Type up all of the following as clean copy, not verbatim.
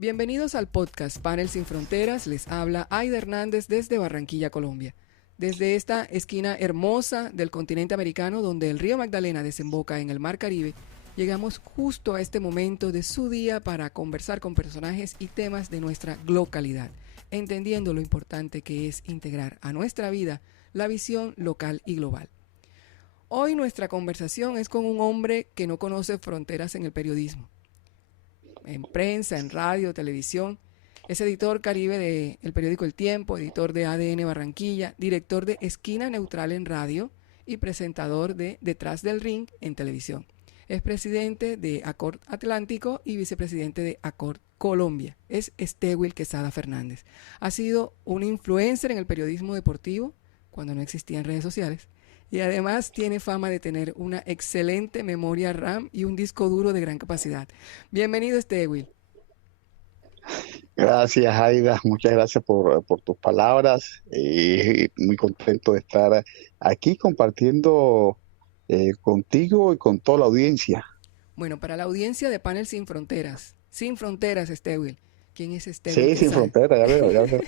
Bienvenidos al podcast Panel Sin Fronteras. Les habla Aida Hernández desde Barranquilla, Colombia. Desde esta esquina hermosa del continente americano donde el río Magdalena desemboca en el Mar Caribe, llegamos justo a este momento de su día para conversar con personajes y temas de nuestra localidad, entendiendo lo importante que es integrar a nuestra vida la visión local y global. Hoy nuestra conversación es con un hombre que no conoce fronteras en el periodismo, en prensa, en radio, televisión. Es editor caribe del periódico El Tiempo, editor de ADN Barranquilla, director de Esquina Neutral en radio y presentador de Detrás del Ring en televisión. Es presidente de Accord Atlántico y vicepresidente de Accord Colombia. Es Estewil Quesada Fernández. Ha sido un influencer en el periodismo deportivo cuando no existían redes sociales. Y además tiene fama de tener una excelente memoria RAM y un disco duro de gran capacidad. Bienvenido, Estewil. Gracias, Aida. Muchas gracias por tus palabras. Muy contento de estar aquí compartiendo contigo y con toda la audiencia. Bueno, para la audiencia de Panel Sin Fronteras, Estewil. ¿Quién es Estewil Sí, sin Quesada? frontera, ya veo, ya veo.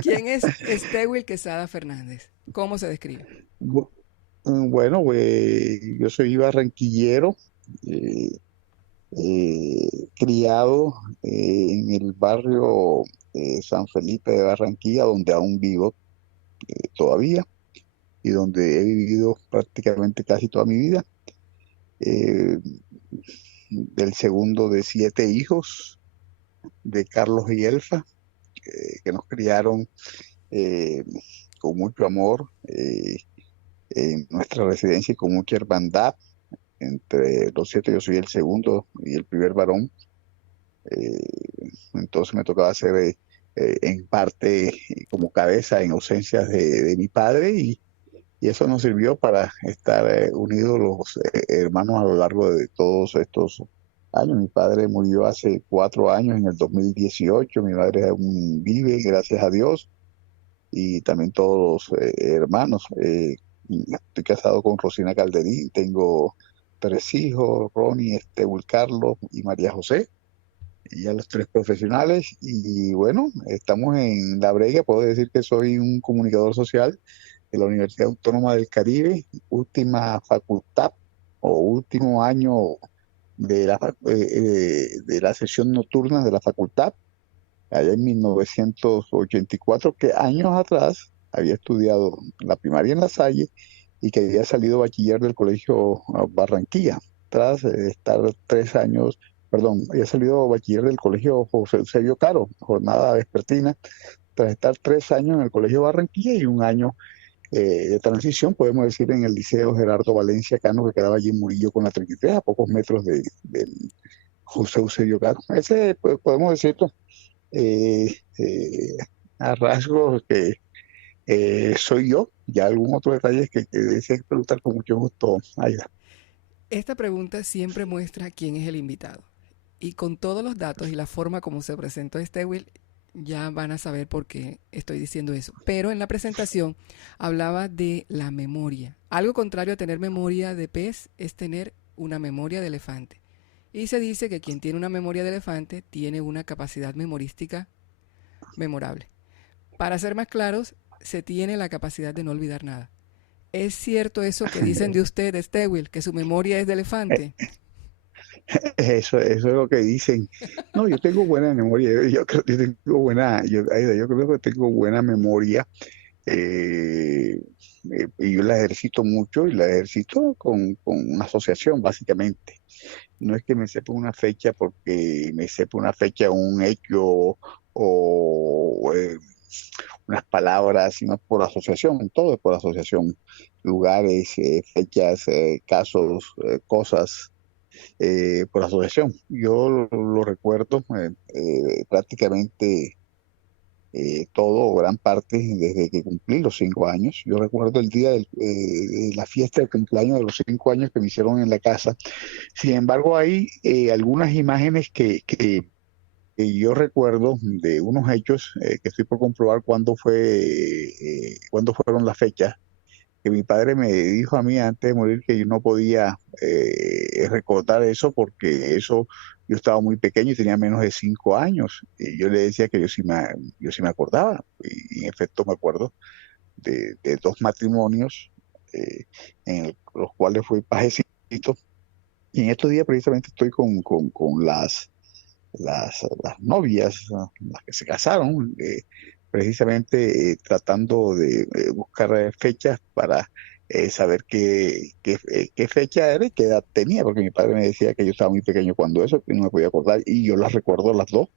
¿Quién es Estewil Quesada Fernández? ¿Cómo se describe? Bu- Bueno, yo soy barranquillero, eh, criado en el barrio San Felipe de Barranquilla, donde aún vivo todavía y donde he vivido prácticamente casi toda mi vida. eh, del segundo de 7 hijos de Carlos y Elfa, que nos criaron eh, con mucho amor en nuestra residencia y con mucha hermandad. Entre los 7 yo soy el segundo y el primer varón. eh, entonces me tocaba ser en parte como cabeza en ausencias de mi padre y eso nos sirvió para estar unidos los hermanos a lo largo de todos estos años. Mi padre murió hace 4 años, en el 2018. Mi madre aún vive, gracias a Dios, y también todos los hermanos. Estoy casado con Rosina Calderín, tengo 3 hijos: Ronnie, Estebul, Carlos y María José, y ya los 3 profesionales. Y bueno, estamos en la brega. Puedo decir que soy un comunicador social de la Universidad Autónoma del Caribe, última facultad o último año de la sesión nocturna de la facultad, allá en 1984, que años atrás había estudiado la primaria en La Salle y que había salido bachiller del Colegio Barranquilla, tras estar 3 años, perdón, había salido bachiller del Colegio José Eusebio Caro, jornada vespertina, tras estar 3 años en el Colegio Barranquilla y un año de transición, podemos decir, en el Liceo Gerardo Valencia Cano, que quedaba allí en Murillo con la 33, a pocos metros del José Eusebio Caro. Ese, pues, podemos decirlo, eh, eh, a rasgos que soy yo. Ya algún otro detalle que desea preguntar, con mucho gusto, Aida. Esta pregunta siempre muestra quién es el invitado. Y con todos los datos y la forma como se presentó Stewart, ya van a saber por qué estoy diciendo eso. Pero en la presentación hablaba de la memoria. Algo contrario a tener memoria de pez es tener una memoria de elefante. Y se dice que quien tiene una memoria de elefante tiene una capacidad memorística memorable. Para ser más claros, se tiene la capacidad de no olvidar nada. ¿Es cierto eso que dicen de usted, Stewart, que su memoria es de elefante? Eso es lo que dicen. No, yo tengo buena memoria. Yo creo que tengo buena, Aida, yo creo que tengo buena memoria. eh, y yo la ejercito mucho y la ejercito con una asociación, básicamente. No es que me sepa una fecha porque me sepa una fecha, un hecho o unas palabras, sino por asociación. Todo es por asociación: lugares, fechas, casos, cosas, por asociación. Yo lo recuerdo prácticamente todo o gran parte desde que cumplí los 5 años. Yo recuerdo el día de la fiesta de cumpleaños de los 5 años que me hicieron en la casa. Sin embargo, hay algunas imágenes que yo recuerdo de unos hechos que estoy por comprobar cuándo fueron las fechas, que mi padre me dijo a mí antes de morir que yo no podía recordar eso porque eso yo estaba muy pequeño y tenía menos de 5 años. Y yo le decía que yo sí me acordaba. Y en efecto me acuerdo de dos matrimonios eh, en los cuales fui pajecito. Y en estos días precisamente estoy con las novias, ¿no? Las que se casaron, precisamente tratando de buscar fechas para saber qué fecha era y qué edad tenía, porque mi padre me decía que yo estaba muy pequeño cuando eso, que no me podía acordar, y yo las recuerdo las dos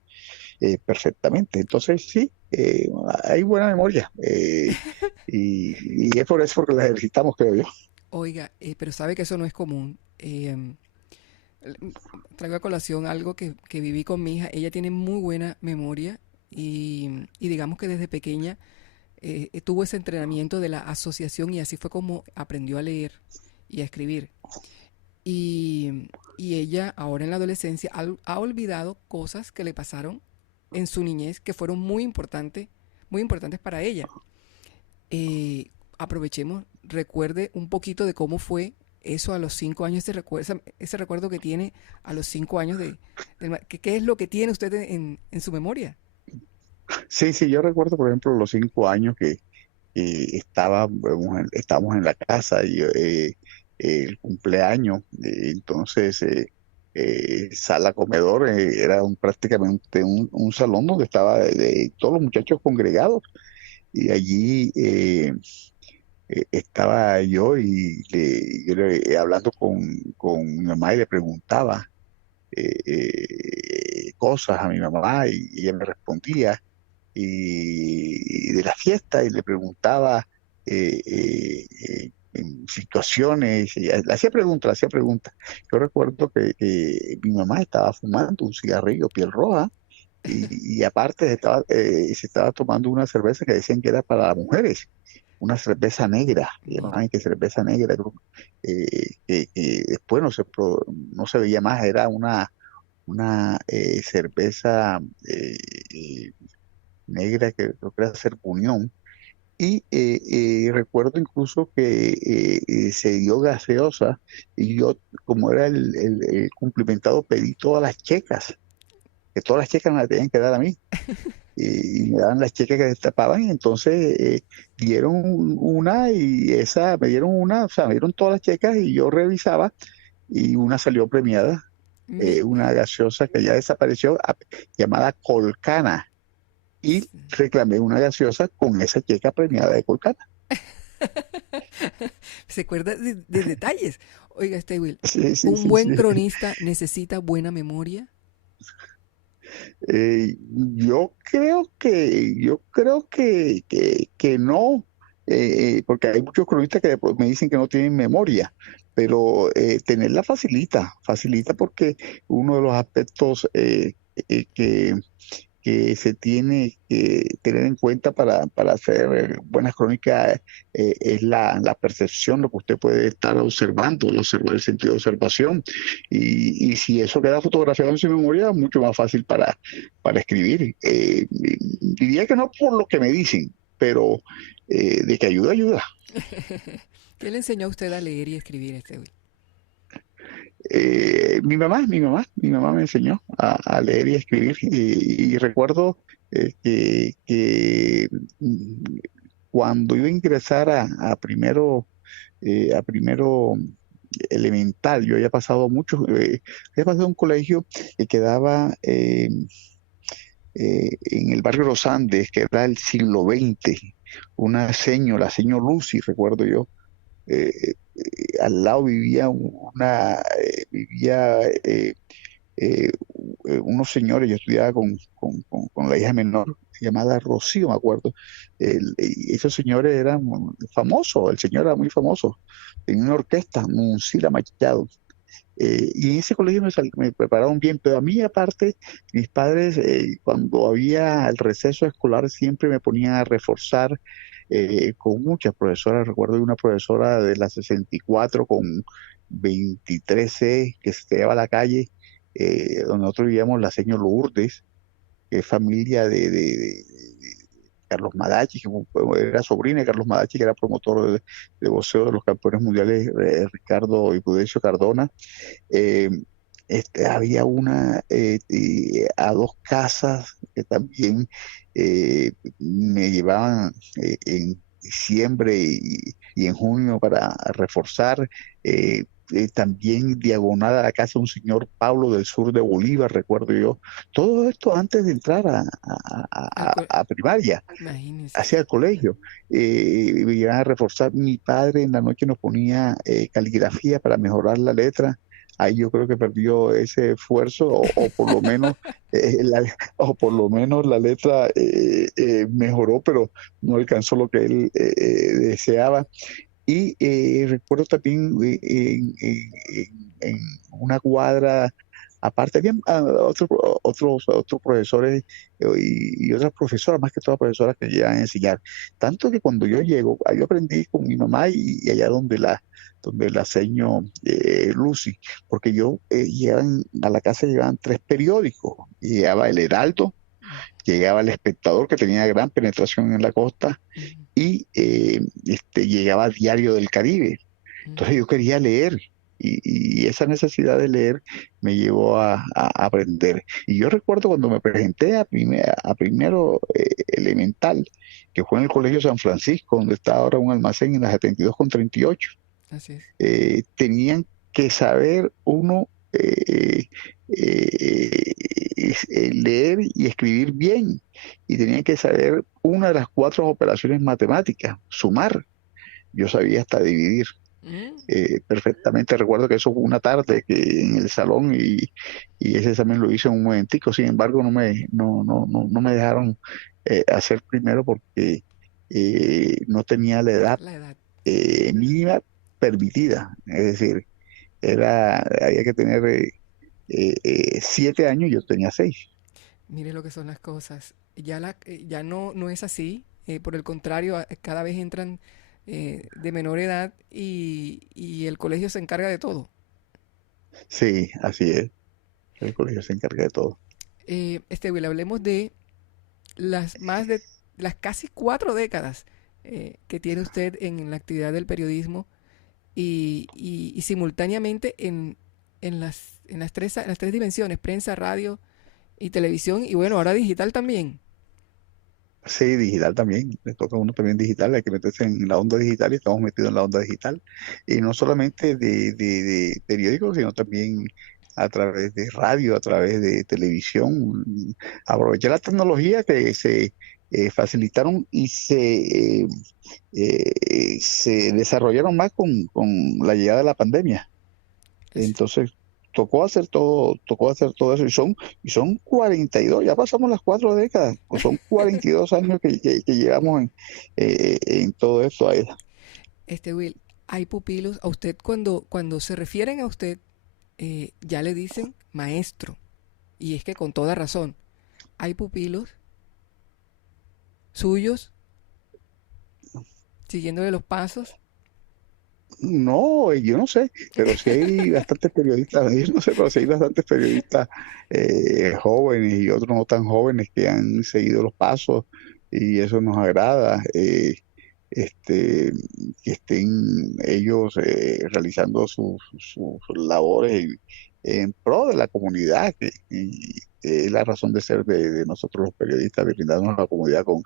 perfectamente. Entonces, sí, hay buena memoria, y es por eso porque la ejercitamos, creo yo. Oiga, pero sabe que eso no es común. Traigo a colación algo que viví con mi hija. Ella tiene muy buena memoria y digamos que desde pequeña tuvo ese entrenamiento de la asociación y así fue como aprendió a leer y a escribir. Y ella ahora en la adolescencia ha olvidado cosas que le pasaron en su niñez que fueron muy importantes para ella. Aprovechemos, recuerde un poquito de cómo fue eso a los 5 años, ese recuerdo que tiene a los 5 años ¿qué es lo que tiene usted en su memoria? Sí, sí, yo recuerdo, por ejemplo, los 5 años que estábamos en la casa y el cumpleaños, entonces sala comedor era prácticamente un salón donde estaba de todos los muchachos congregados y allí estaba yo hablando con mi mamá y le preguntaba cosas a mi mamá y ella me respondía y de la fiesta y le preguntaba en situaciones, y le hacía preguntas, le hacía preguntas. Yo recuerdo que mi mamá estaba fumando un cigarrillo piel roja y aparte se estaba tomando una cerveza que decían que era para las mujeres, una cerveza negra, Mire, llamaban que cerveza negra, que después no se veía más, era una cerveza eh, negra que creo que era Serpunión. Y recuerdo incluso que se dio gaseosa y yo, como era el cumplimentado, pedí todas las checas, que todas las checas me las tenían que dar a mí. Y me daban las checas que destapaban y entonces dieron una y esa, me dieron una, o sea, me dieron todas las checas y yo revisaba y una salió premiada, mi- una gaseosa que ya desapareció, llamada Colcana y reclamé una gaseosa con esa checa premiada de Colcana. se acuerda de detalles. Oiga, este Will, Sí, sí, un sí, buen sí. cronista necesita buena memoria. Yo creo que no, porque hay muchos cronistas que después me dicen que no tienen memoria, pero tenerla facilita porque uno de los aspectos que se tiene que tener en cuenta para hacer buenas crónicas es la percepción, lo que usted puede estar observando, el sentido de observación. Y si eso queda fotografiado en su memoria, mucho más fácil para escribir. Diría que no por lo que me dicen, pero de que ayuda, ayuda. ¿Qué le enseñó a usted a leer y escribir, este Will? Mi mamá me enseñó a leer y a escribir y recuerdo que cuando iba a ingresar a primero elemental, yo había pasado había pasado a un colegio que quedaba en el barrio Los Andes, que era el siglo XX, la señor Lucy, recuerdo yo, al lado eh, unos señores, yo estudiaba con la hija menor llamada Rocío, me acuerdo. Y esos señores eran famosos, el señor era muy famoso, tenía una orquesta, Monsila Machado. Y en ese colegio me prepararon bien, pero a mí aparte, mis padres, cuando había el receso escolar, siempre me ponían a reforzar con muchas profesoras. Recuerdo de una profesora de la 64 con 23 C que se lleva a la calle, donde nosotros vivíamos, la señora Lourdes, que es familia de Carlos Madachi, era sobrina de Carlos Madachi, que era promotor de boxeo de los campeones mundiales, Ricardo y Prudencio Cardona. Eh, Había a 2 casas que también me llevaban en diciembre y en junio para reforzar. También diagonal a la casa un señor Pablo del sur de Bolívar, recuerdo yo. Todo esto antes de entrar Al co- a primaria, Imagínese. hacia el colegio. Me iban a reforzar. Mi padre en la noche nos ponía caligrafía para mejorar la letra. Ahí yo creo que perdió ese esfuerzo, o por lo menos, o por lo menos la letra mejoró, pero no alcanzó lo que él deseaba. Y recuerdo también en una cuadra, aparte, había otros profesores y otras profesoras, más que todas profesoras que llegan a enseñar. Tanto que cuando yo llego, yo aprendí con mi mamá y allá donde la seño Lucy, porque a la casa llegaban 3 periódicos. Llegaba El Heraldo, Mm, llegaba El Espectador, que tenía gran penetración en la costa, mm, y llegaba Diario del Caribe. mm. Entonces yo quería leer y esa necesidad de leer me llevó a aprender. Y yo recuerdo cuando me presenté a primero elemental, que fue en el Colegio San Francisco, donde está ahora un almacén en la 72 con 38. Así es. Tenían que saber uno leer y escribir bien, y tenían que saber una de las 4 operaciones matemáticas, sumar. Yo sabía hasta dividir. Mm. Perfectamente recuerdo que eso fue una tarde que en el salón, y ese examen lo hice en un momentico. Sin embargo, no me dejaron hacer primero porque no tenía la edad La edad. mínima permitida. Es decir, había que tener 7 años, yo tenía 6. Mire lo que son las cosas. Ya no es así. Por el contrario, cada vez entran de menor edad y el colegio se encarga de todo. Sí, así es. El colegio se encarga de todo. Will, hablemos de de las casi 4 décadas que tiene usted en la actividad del periodismo y simultáneamente en las tres dimensiones, prensa, radio y televisión, y bueno, ahora digital también. Sí, digital también, le toca a uno también digital, hay que meterse en la onda digital, y estamos metidos en la onda digital. Y no solamente de periódicos, sino también a través de radio, a través de televisión. Aprovechar la tecnología que se facilitaron y se desarrollaron más con la llegada de la pandemia. Es- Entonces, tocó hacer todo eso, y son 42, ya pasamos las 4 décadas, pues son 42 años que llevamos en todo esto. Will, hay pupilos. A usted cuando se refieren a usted, ya le dicen maestro. Y es que con toda razón, hay pupilos suyos siguiéndole los pasos. No, yo no sé, pero sí hay bastantes periodistas, yo no sé, pero sí hay bastantes periodistas jóvenes y otros no tan jóvenes que han seguido los pasos, y eso nos agrada. Este, que estén ellos realizando sus labores en pro de la comunidad, que es la razón de ser de nosotros los periodistas, de brindarnos a la comunidad con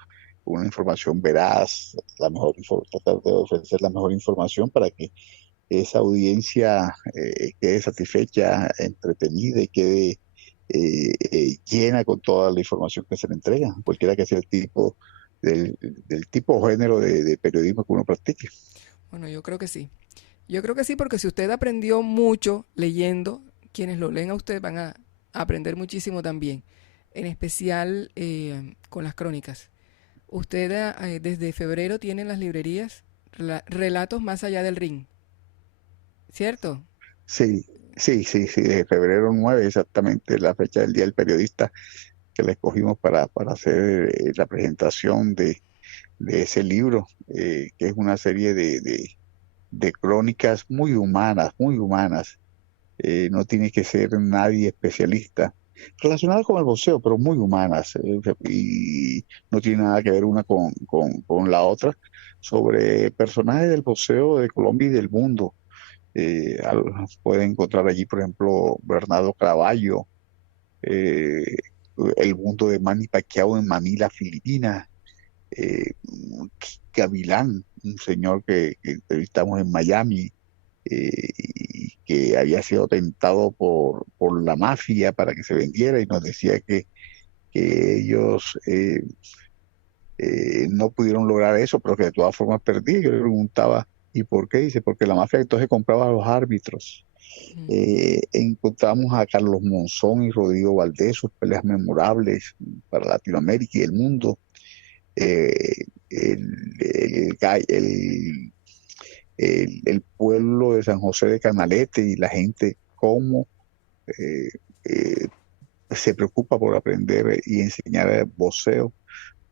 una información veraz, tratar de ofrecer la mejor información para que esa audiencia quede satisfecha, entretenida, y quede llena con toda la información que se le entrega, cualquiera que sea el tipo del tipo o género de periodismo que uno practique. Bueno, yo creo que sí. Yo creo que sí, porque si usted aprendió mucho leyendo, quienes lo leen a usted van a aprender muchísimo también, en especial con las crónicas. Usted desde febrero tiene en las librerías relatos más allá del ring, ¿cierto? Sí, sí, sí, sí, de febrero 9 exactamente la fecha del Día del Periodista, que le escogimos para hacer la presentación de ese libro, que es una serie de crónicas muy humanas, muy humanas. No tiene que ser nadie especialista, relacionadas con el boxeo, pero muy humanas, y no tiene nada que ver una con la otra, sobre personajes del boxeo de Colombia y del mundo. Pueden encontrar allí, por ejemplo, Bernardo Caraballo, eh, el mundo de Manny Pacquiao en Manila, Filipinas, eh, Gavilán, un señor que entrevistamos en Miami, y que había sido tentado por la mafia para que se vendiera y nos decía que ellos no pudieron lograr eso, pero que de todas formas perdí. Yo le preguntaba, ¿y por qué? Dice, porque la mafia entonces compraba a los árbitros. Mm. Encontramos a Carlos Monzón y Rodrigo Valdés, sus peleas memorables para Latinoamérica y el mundo. Eh, el pueblo de San José de Canalete y la gente, cómo eh, eh, se preocupa por aprender y enseñar boxeo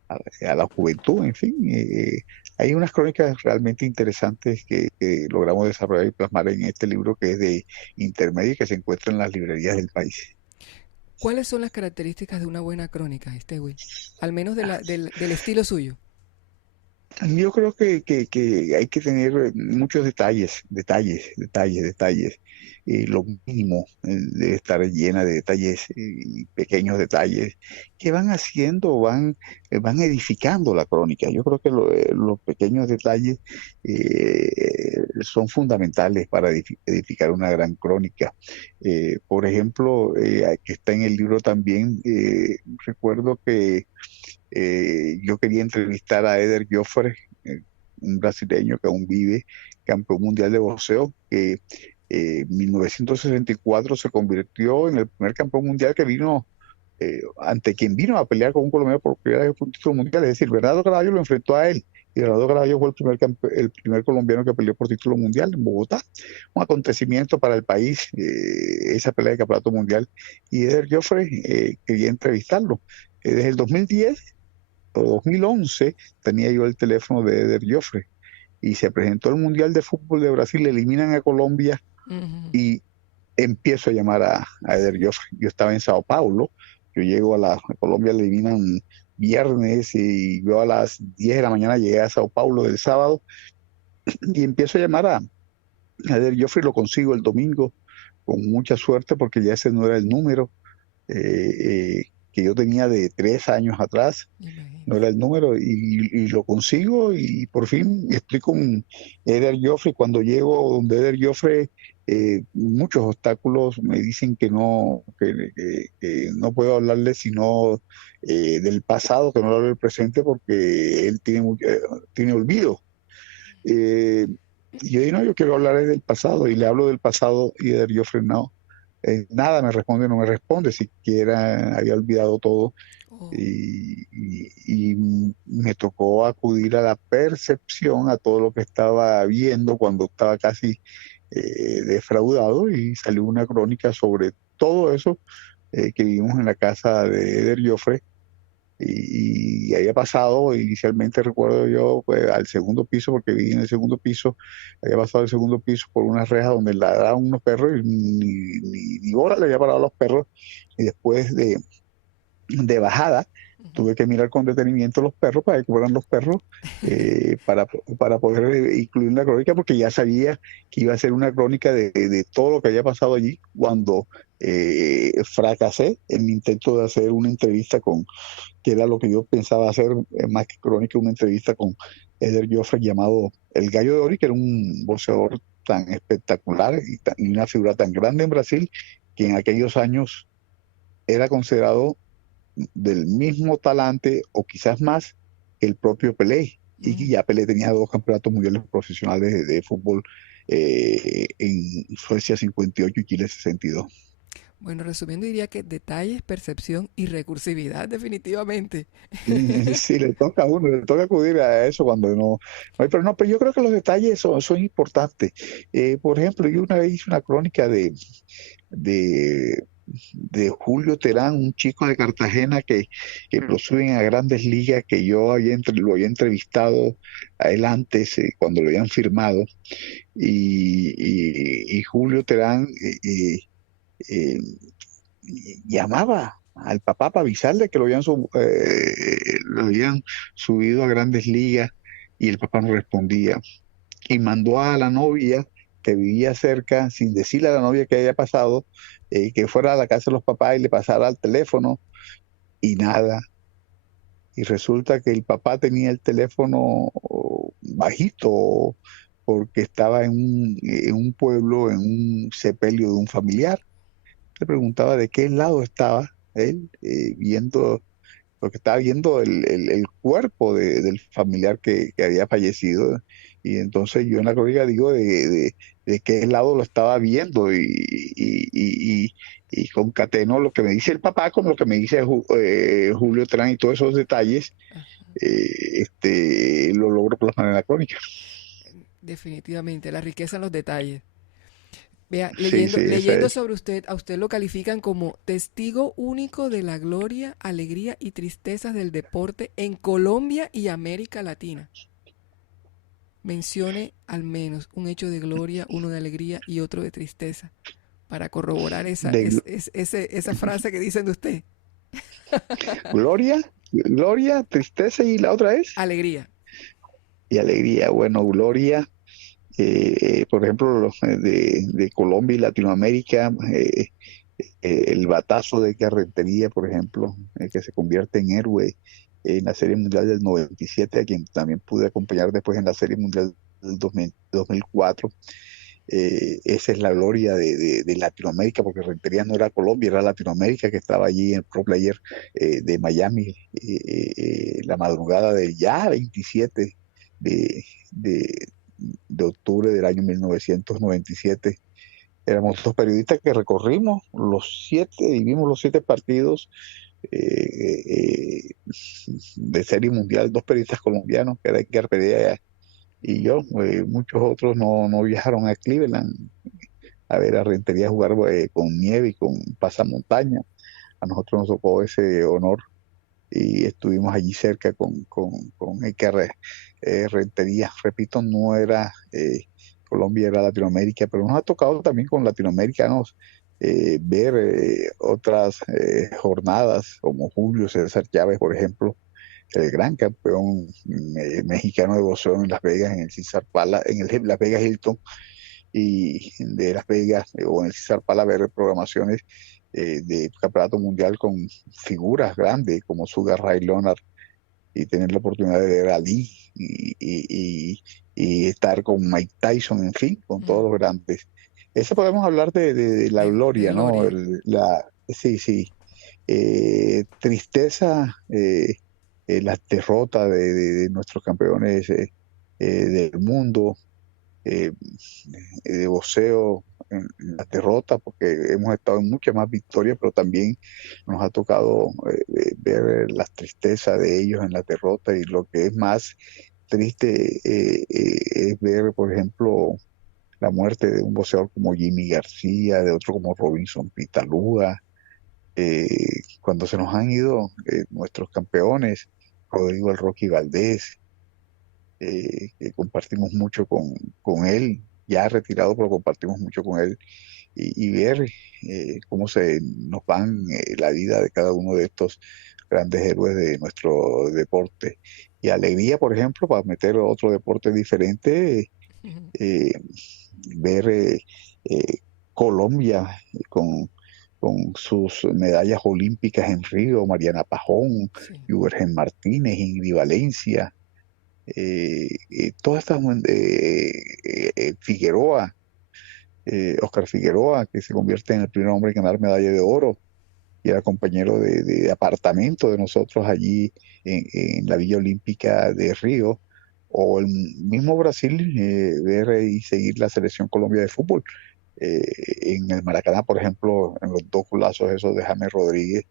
a la juventud, en fin. Hay unas crónicas realmente interesantes que logramos desarrollar y plasmar en este libro que es de intermedio y que se encuentra en las librerías del país. ¿Cuáles son las características de una buena crónica, Will? Al menos del estilo suyo. Yo creo que hay que tener muchos detalles. Lo mínimo debe estar llena de detalles, y pequeños detalles que van haciendo, van edificando la crónica. Yo creo que los pequeños detalles son fundamentales para edificar una gran crónica. Por ejemplo, que está en el libro también, recuerdo que yo quería entrevistar a Eder Joffre, un brasileño que aún vive, campeón mundial de boxeo, que en 1964 se convirtió en el primer campeón mundial que vino, ante quien vino a pelear con un colombiano por primera vez por un título mundial. Es decir, Bernardo Caraballo lo enfrentó a él. Y Bernardo Caraballo fue el primer colombiano que peleó por título mundial en Bogotá. Un acontecimiento para el país, esa pelea de campeonato mundial. Y Eder Joffre quería entrevistarlo. Desde el 2010 o 2011 tenía yo el teléfono de Eder Joffre y se presentó el Mundial de Fútbol de Brasil, le eliminan a Colombia Ujú. y empiezo a llamar a Eder Joffre. Yo estaba en Sao Paulo, yo llego a Colombia, le eliminan viernes y yo a las 10 de la mañana llegué a Sao Paulo del sábado y empiezo a llamar a Eder Joffre y lo consigo el domingo con mucha suerte porque ya ese no era el número que yo tenía de 3 años atrás, no era Imagínese. el número, y lo consigo y por fin estoy con Eder Joffre. Cuando llego donde Eder Joffre, muchos obstáculos me dicen que que no puedo hablarle sino del pasado, que no hablo del presente porque él tiene olvido. Eh, y yo digo, no, yo quiero hablar del pasado y le hablo del pasado y Eder Joffre no. Nada me responde, no me responde, siquiera había olvidado todo Oh. y me tocó acudir a la percepción, a todo lo que estaba viendo cuando estaba casi defraudado y salió una crónica sobre todo eso que vivimos en la casa de Eder Joffre y había pasado, inicialmente recuerdo yo, pues, al segundo piso, porque viví en el segundo piso, había pasado el segundo piso por una reja donde ladraban unos perros y ni bola le había parado a los perros y después de bajada, Ujú. tuve que mirar con detenimiento los perros para que fueran los perros, para poder incluir la crónica, porque ya sabía que iba a ser una crónica de todo lo que había pasado allí cuando fracasé en mi intento de hacer una entrevista que era lo que yo pensaba hacer, más que crónica, una entrevista con Eder Joffre llamado El Gallo de Oro, que era un boxeador tan espectacular y una figura tan grande en Brasil que en aquellos años era considerado del mismo talante o quizás más que el propio Pelé. Y Mm. ya Pelé tenía 2 campeonatos mundiales profesionales de fútbol, en Suecia 58 y Chile 62. Bueno, resumiendo, diría que detalles, percepción y recursividad, definitivamente. Sí, le toca a uno, le toca acudir a eso cuando no hay, pero no, pero yo creo que los detalles son importantes. Por ejemplo, yo una vez hice una crónica de, de Julio Terán, un chico de Cartagena que lo suben a Grandes Ligas, que yo lo había entrevistado a él antes, cuando lo habían firmado, y Julio Terán, eh, llamaba al papá para avisarle que lo habían subido a Grandes Ligas y el papá no respondía. Y mandó a la novia que vivía cerca, sin decirle a la novia que había pasado, que fuera a la casa de los papás y le pasara al teléfono y nada. Y resulta que el papá tenía el teléfono bajito porque estaba en un pueblo, en un sepelio de un familiar. Le preguntaba de qué lado estaba él, viendo, porque estaba viendo el cuerpo del familiar que había fallecido. Y entonces yo en la crónica digo de qué lado lo estaba viendo y concatenó lo que me dice el papá con lo que me dice Julio Trán y todos esos detalles, lo logro plasmar en la crónica. Definitivamente, la riqueza en los detalles. Vea, Sí, sí, esa leyendo es. sobre usted, a usted lo califican como testigo único de la gloria, alegría y tristezas del deporte en Colombia y América Latina. Mencione al menos un hecho de gloria, uno de alegría y otro de tristeza, para corroborar De esa frase que dicen de usted. gloria, gloria, tristeza y la otra es. Alegría. Y alegría. Bueno, gloria, por ejemplo, de Colombia y Latinoamérica, el batazo de Carretería, por ejemplo, que se convierte en héroe en la Serie Mundial del 97, a quien también pude acompañar después en la Serie Mundial del 2004. Esa es la gloria de Latinoamérica, porque Rentería no era Colombia, era Latinoamérica, que estaba allí en el Pro Player de Miami, la madrugada del ya 27 de, de, de octubre del año 1997. Éramos dos periodistas que recorrimos los siete y vimos los siete partidos de Serie Mundial, dos periodistas colombianos, que era Edgar Perea y yo. Muchos otros no viajaron a Cleveland a ver a Rentería jugar con nieve y con pasamontaña. A nosotros nos tocó ese honor y estuvimos allí cerca con Edgar Rentería. Repito, no era Colombia, era Latinoamérica, pero nos ha tocado también con latinoamericanos ver otras jornadas, como Julio César Chávez, por ejemplo, el gran campeón mexicano de boxeo en Las Vegas, en el César Pala, en el Las Vegas Hilton, y de Las Vegas o en el César Pala ver programaciones de campeonato mundial con figuras grandes como Sugar Ray Leonard y tener la oportunidad de ver a Lee y estar con Mike Tyson, en fin, con todos los grandes. Eso podemos hablar de la De gloria, ¿no? gloria. Sí, sí. Tristeza, las derrotas de nuestros campeones del mundo, eh, de boxeo, en las derrotas, porque hemos estado en muchas más victorias, pero también nos ha tocado ver las tristezas de ellos en las derrotas y lo que es más triste es ver, por ejemplo, la muerte de un boxeador como Jimmy García, de otro como Robinson Pitalúa, eh, cuando se nos han ido nuestros campeones, Rodrigo El Rocky Valdés, que compartimos mucho con él, ya retirado, pero compartimos mucho con él, y ver cómo se nos van la vida de cada uno de estos grandes héroes de nuestro deporte. Y alegría, por ejemplo, para meter otro deporte diferente, eh, ver eh, Colombia con sus medallas olímpicas en Río, Mariana Pajón, Sí. Yubergen Martínez, Ingrid Valencia, todas estas, Figueroa, Oscar Figueroa, que se convierte en el primer hombre en ganar medalla de oro y era compañero de apartamento de nosotros allí en la Villa Olímpica de Río, o el mismo Brasil, ver y seguir la selección Colombia de fútbol. En el Maracaná, por ejemplo, en los dos golazos esos de James Rodríguez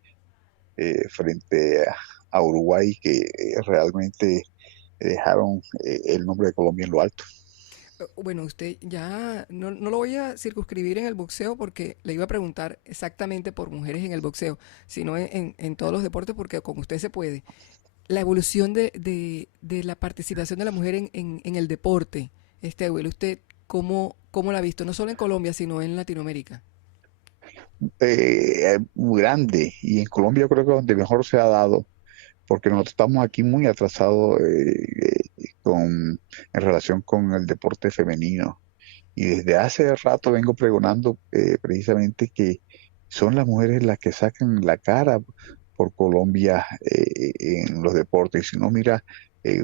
frente a Uruguay, que realmente dejaron el nombre de Colombia en lo alto. Bueno, usted ya no lo voy a circunscribir en el boxeo porque le iba a preguntar exactamente por mujeres en el boxeo, sino en todos los deportes porque con usted se puede. La evolución de la participación de la mujer en el deporte, Abuelo, ¿usted cómo la ha visto? No solo en Colombia, sino en Latinoamérica. muy grande, y en Colombia creo que donde mejor se ha dado, porque nosotros estamos aquí muy atrasados en relación con el deporte femenino. Y desde hace rato vengo pregonando precisamente que son las mujeres las que sacan la cara por Colombia en los deportes. Si uno mira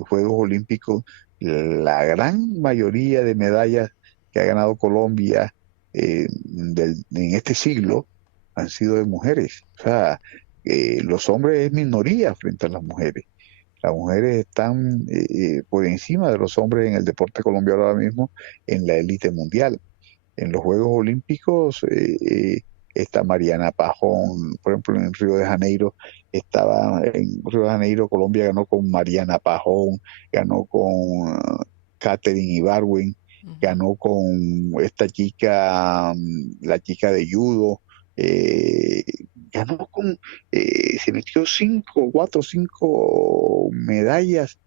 Juegos Olímpicos, la gran mayoría de medallas que ha ganado Colombia en este siglo han sido de mujeres. O sea, los hombres es minoría frente a las mujeres. Las mujeres están por encima de los hombres en el deporte colombiano ahora mismo en la élite mundial. En los Juegos Olímpicos está Mariana Pajón, por ejemplo, en Río de Janeiro, estaba en Río de Janeiro, Colombia ganó con Mariana Pajón, ganó con Katherine Ibargüen, Ujú. ganó con esta chica, la chica de judo, eh, ganó con, se metió cuatro o cinco medallas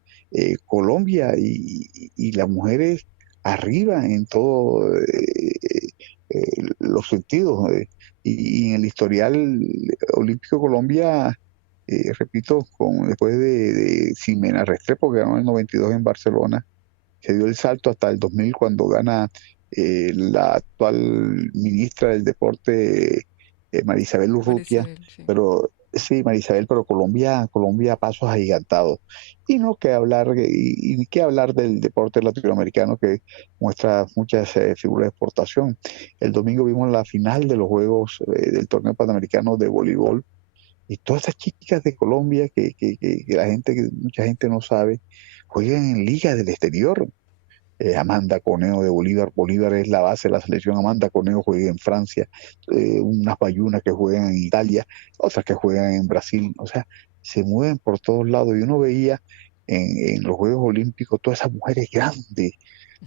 Colombia y las mujeres arriba en todo los sentidos. Y en el historial olímpico Colombia, repito, después de Ximena Restrepo, que ganó en el 92 en Barcelona, se dio el salto hasta el 2000 cuando gana la actual ministra del deporte, Marisabel Urrutia, Marisabel, sí. pero sí, Marisabel, pero Colombia a pasos agigantados. Y no que hablar, y qué hablar del deporte latinoamericano que muestra muchas figuras de exportación. El domingo vimos la final de los Juegos del torneo panamericano de voleibol y todas esas chicas de Colombia que que mucha gente no sabe, juegan en ligas del exterior. Amanda Coneo de Bolívar. Bolívar es la base de la selección. Amanda Coneo juega en Francia, unas bayunas que juegan en Italia, otras que juegan en Brasil. O sea, se mueven por todos lados. Y uno veía en los Juegos Olímpicos todas esas mujeres grandes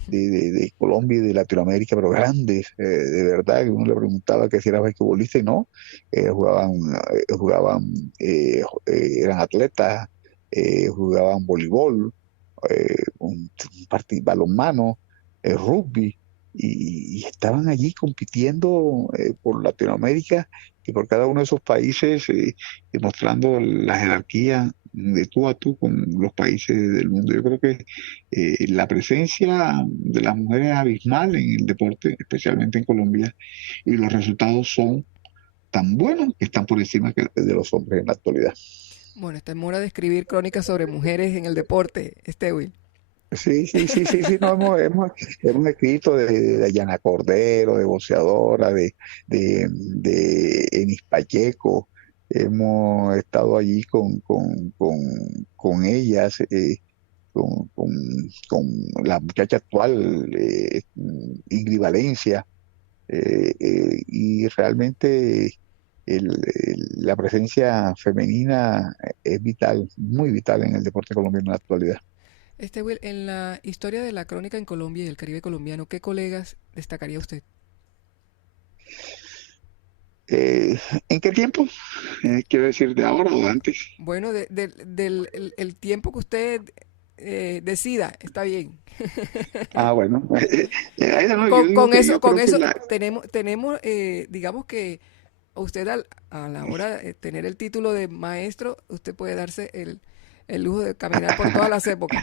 de Colombia y de Latinoamérica, pero grandes, de verdad, que uno le preguntaba que si era basquetbolista y no, jugaban, jugaban eran atletas, jugaban voleibol, un partido, balonmano, rugby, y estaban allí compitiendo por Latinoamérica y por cada uno de esos países, demostrando la jerarquía de tú a tú con los países del mundo. Yo creo que la presencia de las mujeres es abismal en el deporte, especialmente en Colombia, y los resultados son tan buenos que están por encima de los hombres en la actualidad. Bueno, está en hora de escribir crónicas sobre mujeres en el deporte, Will. Sí, no, hemos escrito de Dayana Cordero, de boxeadora, de Enis Pacheco, hemos estado allí con ellas, con, con la muchacha actual, Ingrid Valencia, y realmente la presencia femenina es vital, muy vital en el deporte colombiano en la actualidad. Will, en la historia de la crónica en Colombia y el Caribe colombiano, ¿qué colegas destacaría usted? Eh, ¿En qué tiempo? Quiero decir, ¿de ahora o de antes? Bueno, del el tiempo que usted decida, está bien. Bueno, ahí de nuevo, yo digo que yo Con creo que eso tenemos digamos que usted a la hora de tener el título de maestro, usted puede darse el lujo de caminar por todas las épocas.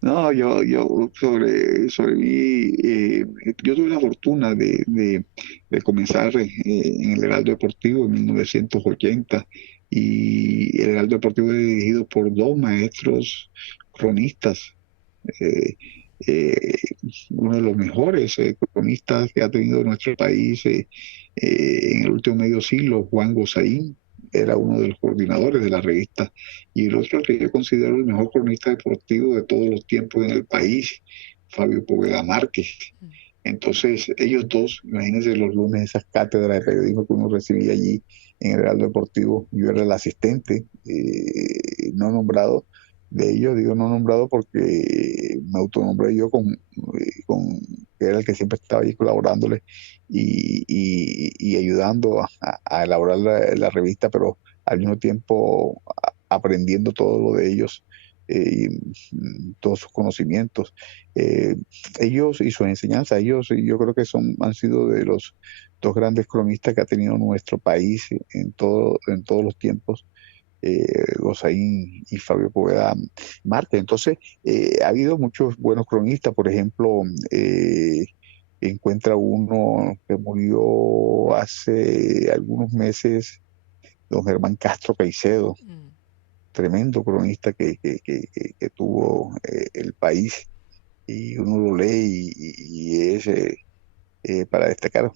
no, yo sobre mí, yo tuve la fortuna de comenzar en el Heraldo Deportivo en 1980 y el Heraldo Deportivo es dirigido por dos maestros cronistas, eh, eh, uno de los mejores cronistas que ha tenido nuestro país en el último medio siglo, Juan Gosaín, era uno de los coordinadores de la revista, y el otro que yo considero el mejor cronista deportivo de todos los tiempos en el país, Fabio Poveda Márquez. Entonces, ellos dos, imagínense los lunes, esas cátedras de periodismo que uno recibía allí en el Heraldo Deportivo. Yo era el asistente no nombrado de ellos, digo no nombrado porque me autonombré yo que era el que siempre estaba ahí colaborándole y ayudando a elaborar la revista, pero al mismo tiempo aprendiendo todo lo de ellos. Todos sus conocimientos. Eh, Ellos y su enseñanza, ellos yo creo que han sido dos grandes cronistas que ha tenido nuestro país en todos los tiempos, Gozaín y Fabio Poveda Marte. Entonces, ha habido muchos buenos cronistas, por ejemplo, encuentra uno que murió hace algunos meses, don Germán Castro Caicedo, Mm. tremendo cronista que tuvo el país, y uno lo lee y es para destacar.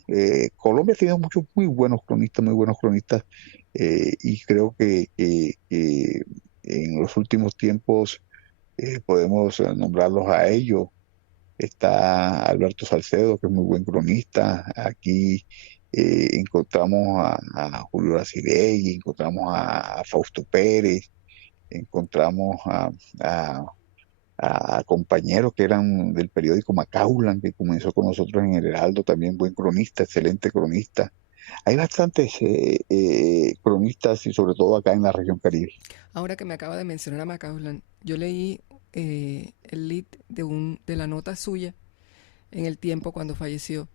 Colombia ha tenido muchos muy buenos cronistas, y creo que en los últimos tiempos podemos nombrarlos a ellos. Está Alberto Salcedo, que es muy buen cronista. Aquí encontramos a Julio Aciregui, encontramos a Fausto Pérez, encontramos a compañeros que eran del periódico Macaulan, que comenzó con nosotros en el Heraldo, también buen cronista, excelente cronista. Hay bastantes cronistas, y sobre todo acá en la región Caribe. Ahora que me acaba de mencionar a Macaulay, yo leí el lead de la nota suya en El Tiempo cuando falleció,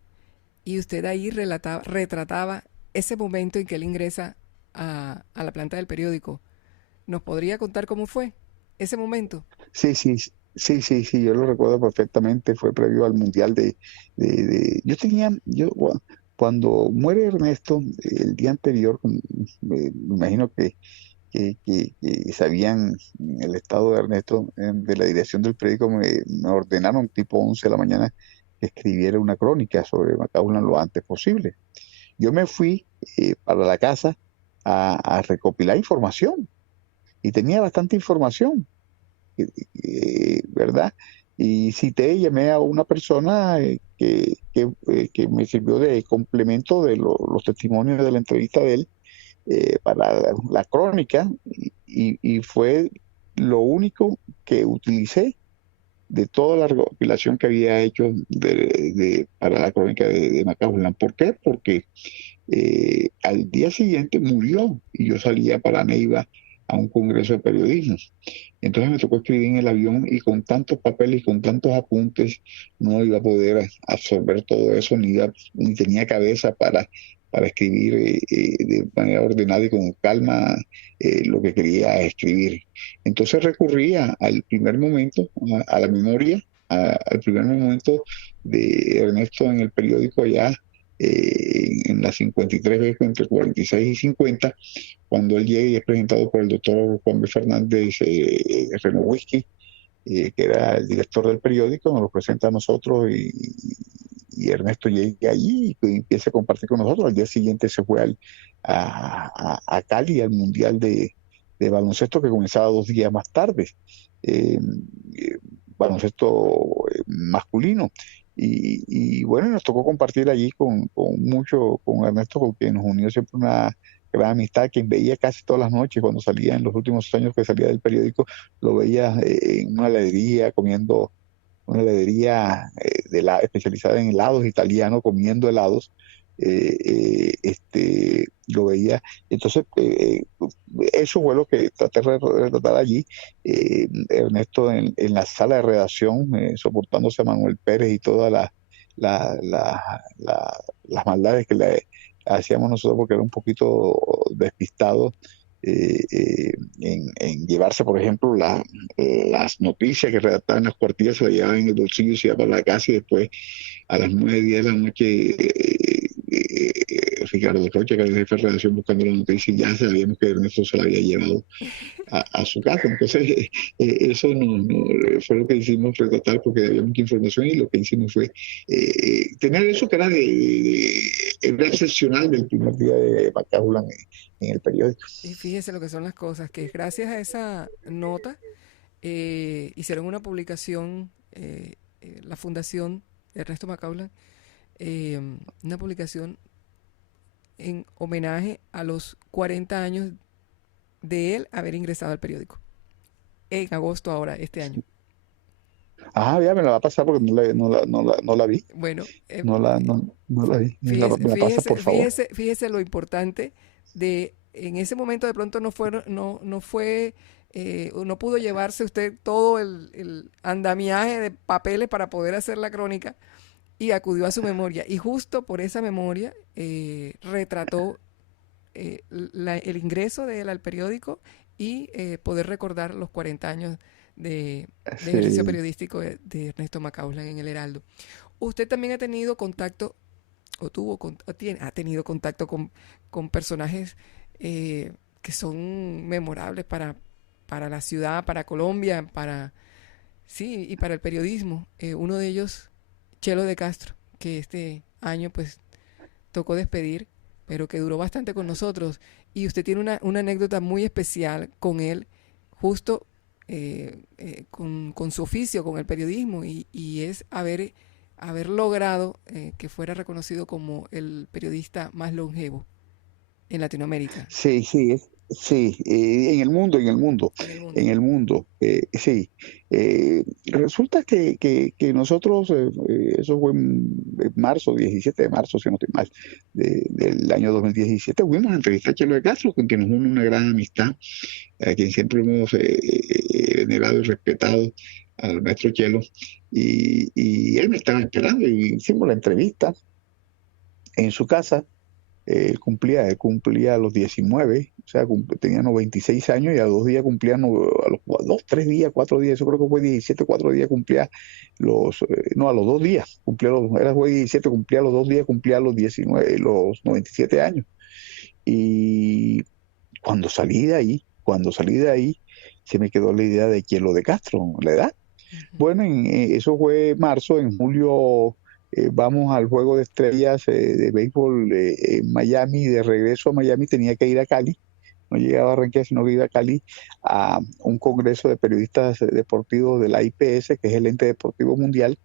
y usted ahí retrataba ese momento en que él ingresa a la planta del periódico. ¿Nos podría contar cómo fue ese momento? Sí, sí, sí, yo lo recuerdo perfectamente. Fue previo al Mundial yo tenía, cuando muere Ernesto, el día anterior, me imagino que sabían el estado de Ernesto, de la dirección del periódico, me ordenaron tipo 11 de la mañana que escribiera una crónica sobre Macaulay lo antes posible. Yo me fui para la casa a recopilar información, y tenía bastante información, ¿verdad? Y llamé a una persona que me sirvió de complemento de los testimonios de la entrevista de él, para la crónica, y fue lo único que utilicé de toda la recopilación que había hecho para la crónica de Macaulay. ¿Por qué? Porque al día siguiente murió y yo salía para Neiva a un congreso de periodismo. Entonces me tocó escribir en el avión, y con tantos papeles y con tantos apuntes no iba a poder absorber todo eso, ni tenía cabeza para escribir de manera ordenada y con calma lo que quería escribir. Entonces recurría al primer momento, a la memoria, al primer momento de Ernesto en el periódico allá, en las 53 veces entre 46 y 50, cuando él llega y es presentado por el doctor Juan B. Fernández Renowisky, que era el director del periódico. Nos lo presenta a nosotros, y Ernesto llega allí y empieza a compartir con nosotros. Al día siguiente se fue a Cali, al Mundial de baloncesto, que comenzaba 2 días más tarde, eh, eh, baloncesto masculino. Y bueno, nos tocó compartir allí con Ernesto, porque nos unió siempre una gran amistad. Quien veía casi todas las noches cuando salía, en los últimos años que salía del periódico, lo veía en una heladería comiendo, una heladería especializada en helados italiano, comiendo helados. Lo veía. Entonces, eso fue lo que traté de retratar allí. Ernesto en la sala de redacción, soportándose a Manuel Pérez y todas las maldades que le hacíamos nosotros, porque era un poquito despistado en llevarse, por ejemplo, las noticias que redactaban en las cuartillas, se las llevaba en el bolsillo y se iba para la casa, y después a las 9:10 de la noche, Ricardo Rocha, que era el jefe de redacción, buscando la noticia, y ya sabíamos que Ernesto se la había llevado a su casa. Entonces, eso fue lo que hicimos, retratar, porque había mucha información, y lo que hicimos fue tener eso que era excepcional del primer día de Macaulay en el periódico. Y fíjese lo que son las cosas, que gracias a esa nota hicieron una publicación, la Fundación Ernesto Macaulay, eh, una publicación en homenaje a los 40 años de él haber ingresado al periódico, en agosto ahora, este año. Ah, ya me la va a pasar, porque no la vi. Bueno, No la vi. Me la pasa, por favor. fíjese lo importante de, en ese momento de pronto no fue, no pudo llevarse usted todo el andamiaje de papeles para poder hacer la crónica, y acudió a su memoria. Y justo por esa memoria retrató el ingreso de él al periódico y poder recordar los 40 años de ejercicio Sí, periodístico de Ernesto Macauslan en el Heraldo. Usted también ha tenido contacto, ha tenido contacto con personajes que son memorables para la ciudad, para Colombia, sí, y para el periodismo. Uno de ellos, Chelo de Castro, que este año pues tocó despedir, pero que duró bastante con nosotros. Y usted tiene una anécdota muy especial con él, justo con su oficio, con el periodismo, y es haber logrado que fuera reconocido como el periodista más longevo en Latinoamérica, sí, sí, sí, en el mundo, en el mundo. en el mundo, sí. Resulta que nosotros, eso fue en marzo, 17 de marzo, si no estoy mal, del año 2017, fuimos a entrevistar a Chelo de Castro, con quien nos une una gran amistad, a quien siempre hemos venerado y respetado al maestro Chelo, y él me estaba esperando y hicimos la entrevista en su casa. Él cumplía a los 19, o sea, tenía 96 años y a 2 días cumplía, a los 2, 3 días, 4 días, yo creo que fue 17, 4 días cumplía no, a los 2 días, fue 17, cumplía los 2 días, cumplía los 19, los 97 años. Y cuando salí de ahí, se me quedó la idea de Chelo de Castro, la edad. Ujú. Bueno, eso fue marzo, en julio vamos al Juego de Estrellas de béisbol en Miami, de regreso a Miami tenía que ir a Cali, no llegaba a Barranquilla, sino que iba a Cali a un congreso de periodistas deportivos de la IPS, que es el ente deportivo mundial,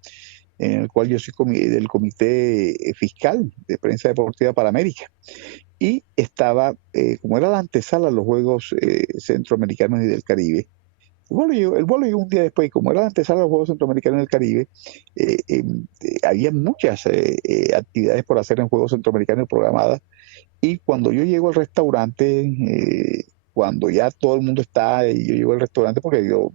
en el cual yo soy del comité fiscal de prensa deportiva para América. Y estaba, como era la antesala a los Juegos Centroamericanos y del Caribe, el vuelo llegó un día después, y como era la antesala de los Juegos Centroamericanos del Caribe, había muchas actividades por hacer en Juegos Centroamericanos programadas, y cuando yo llego al restaurante, cuando ya todo el mundo está, y yo llego al restaurante porque yo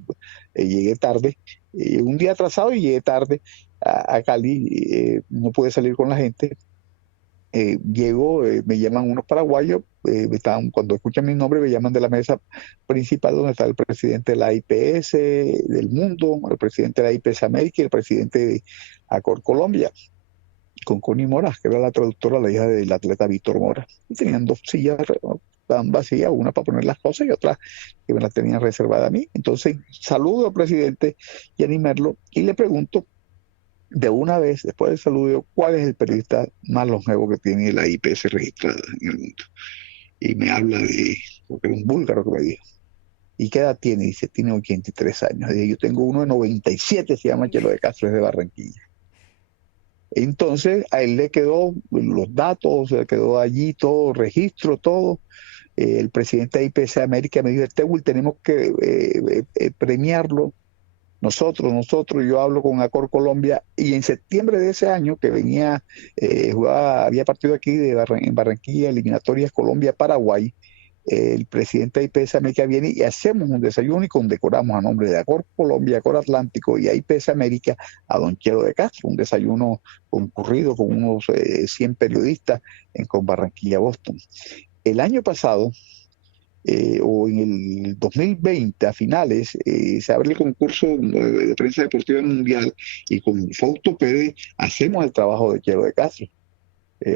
llegué tarde, un día atrasado y llegué tarde a Cali, no pude salir con la gente. Llego, me llaman unos paraguayos, cuando escuchan mi nombre me llaman de la mesa principal donde está el presidente de la IPS del mundo, el presidente de la IPS América y el presidente de Acor Colombia, con Connie Mora, que era la traductora, la hija del atleta Víctor Mora. Y tenían 2 sillas tan vacías, una para poner las cosas y otra que me las tenían reservada a mí. Entonces saludo al presidente y animarlo y le pregunto de una vez, después del saludo, cuál es el periodista más longevo que tiene la IPS registrada en el mundo. Y me habla de, porque era un búlgaro que me dijo. ¿Y qué edad tiene? Dice, tiene 83 años. Dice, yo tengo uno de 97, se llama Chelo de Castro, es de Barranquilla. Entonces, a él le quedó los datos, le quedó allí todo, registro, todo. El presidente de IPS América me dijo, Will, tenemos que premiarlo. Yo hablo con Acor Colombia, y en septiembre de ese año que venía, había partido aquí en Barranquilla, eliminatorias Colombia-Paraguay, el presidente de IPS América viene y hacemos un desayuno y condecoramos a nombre de Acor Colombia, Acor Atlántico y IPS América a don Chelo de Castro, un desayuno concurrido con unos 100 periodistas con Barranquilla, Boston. El año pasado, o en el 2020, a finales, se abre el concurso de prensa deportiva mundial, y con Fausto Pérez hacemos el trabajo de Chelo de Castro.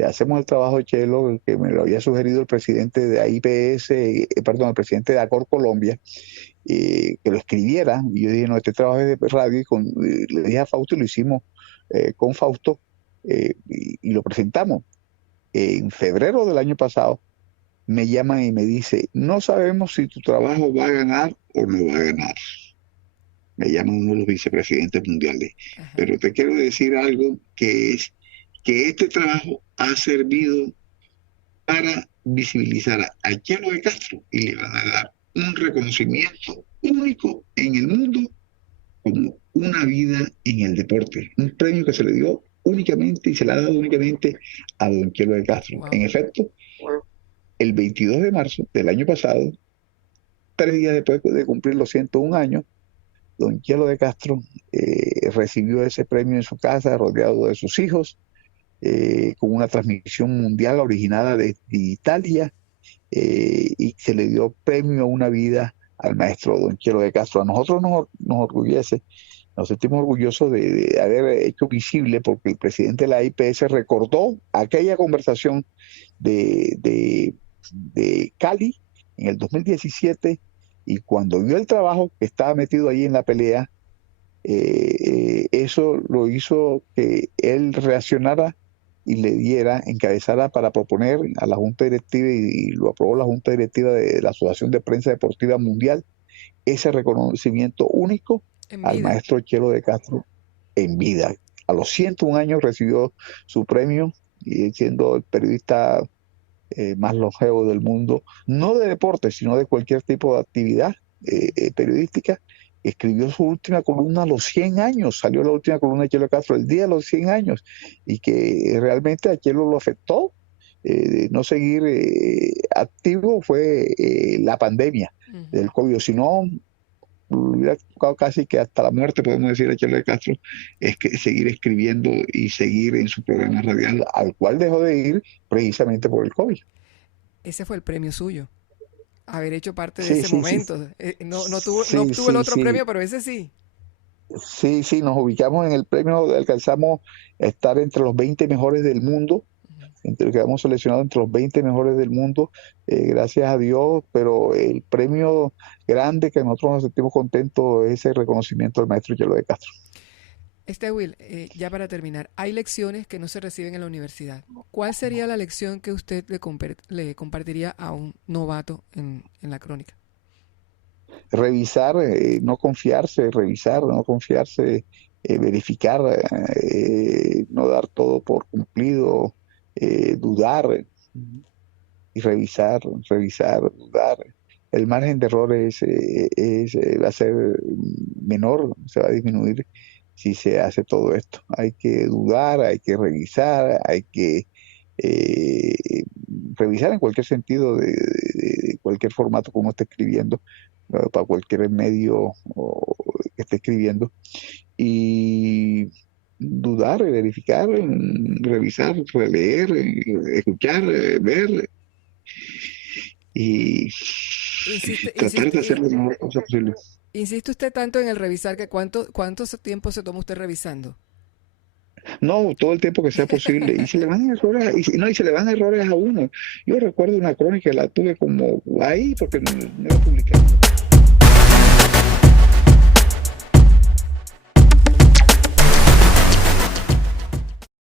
Hacemos el trabajo de Chelo que me lo había sugerido el presidente de AIPS, perdón, el presidente de Acor Colombia, que lo escribiera. Y yo dije, no, este trabajo es de radio, le dije a Fausto y lo hicimos con Fausto, y lo presentamos. En febrero del año pasado me llaman y me dice, no sabemos si tu trabajo va a ganar o no va a ganar. Me llaman uno de los vicepresidentes mundiales. Ajá. Pero te quiero decir algo, que es que este trabajo ha servido para visibilizar a Chelo de Castro, y le van a dar un reconocimiento único en el mundo como una vida en el deporte. Un premio que se le dio únicamente y se le ha dado únicamente a don Chelo de Castro. En Wow. efecto, el 22 de marzo del año pasado, 3 días después de cumplir los 101 años, don Chelo de Castro recibió ese premio en su casa, rodeado de sus hijos, con una transmisión mundial originada desde Italia, y se le dio premio a una vida al maestro don Chelo de Castro. A nosotros nos orgullece, nos sentimos orgullosos de haber hecho visible, porque el presidente de la IPS recordó aquella conversación de, de, de Cali en el 2017, y cuando vio el trabajo que estaba metido ahí en la pelea, eso lo hizo que él reaccionara y le diera, encabezara para proponer a la Junta Directiva, y lo aprobó la Junta Directiva de la Asociación de Prensa Deportiva Mundial, ese reconocimiento único En al vida. maestro Chelo de Castro en vida. A los 101 años recibió su premio, y siendo el periodista más longevo del mundo, no de deporte, sino de cualquier tipo de actividad periodística. Escribió su última columna a los 100 años, salió la última columna de Chelo Castro el día de los 100 años, y que realmente a Chelo lo afectó. No seguir activo fue la pandemia Ujú. del COVID. Si no, hubiera tocado casi que hasta la muerte, podemos decir, a Chelo de Castro, es que seguir escribiendo y seguir en su programa radial, al cual dejó de ir precisamente por el COVID. Ese fue el premio suyo, haber hecho parte de Sí, ese sí, sí, momento. No sí, obtuvo el sí, otro sí, premio, pero ese sí. sí, sí, nos ubicamos en el premio, alcanzamos a estar entre los 20 mejores del mundo, Ujú. quedamos seleccionados entre los 20 mejores del mundo, gracias a Dios, pero el premio grande que nosotros nos sentimos contentos es el reconocimiento al maestro Chelo de Castro. Will, ya para terminar, hay lecciones que no se reciben en la universidad. ¿Cuál sería la lección que usted le compartiría a un novato en la crónica? Revisar, no confiarse, verificar, no dar todo por cumplido, dudar y dudar. El margen de error va a ser menor, se va a disminuir si se hace todo esto. Hay que dudar, hay que revisar, hay que revisar en cualquier sentido, de cualquier formato como esté escribiendo, para cualquier medio que esté escribiendo, y dudar, verificar, revisar, releer, escuchar, ver, y Insiste, tratar insiste, de hacer la mejor cosa posible. insiste usted tanto en el revisar que cuánto tiempo se toma usted revisando. No, todo el tiempo que sea posible. Y se le van errores, no, y se le van errores a uno. Yo recuerdo una crónica, la tuve como ahí porque no la publiqué.